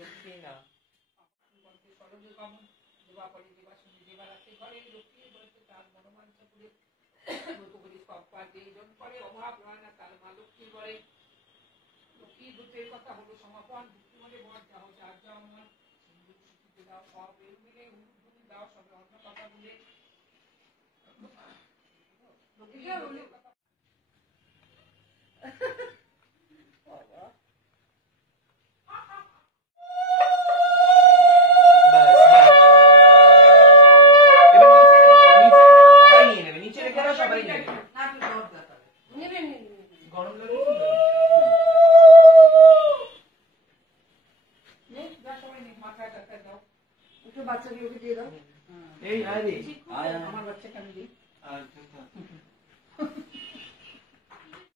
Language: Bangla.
সত্যি না অভাব হয় না তার মা লক্ষ্মী করে লক্ষ্মী দুধের কথা হলো সমাপন ভক্তি মনে বর যাও যার যাও মন সিন্ধু শিখিতে দাও সব এই মিলে হুড়ুধুড়ি দাও সবে অন্য কথা বলে নিচে রেখে দাও সবাই নেবে গরম লাগে মাথায় টাকা দাও একটু বাচ্চাগুলোকে দিয়ে দাও এই আরে আমার বাচ্চাকে আমি দিই